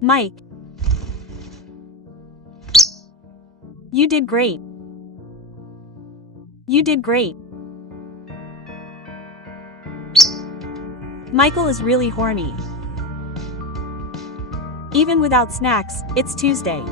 Mike. You did great. You did great. Michael is really horny. Even without snacks, it's Tuesday.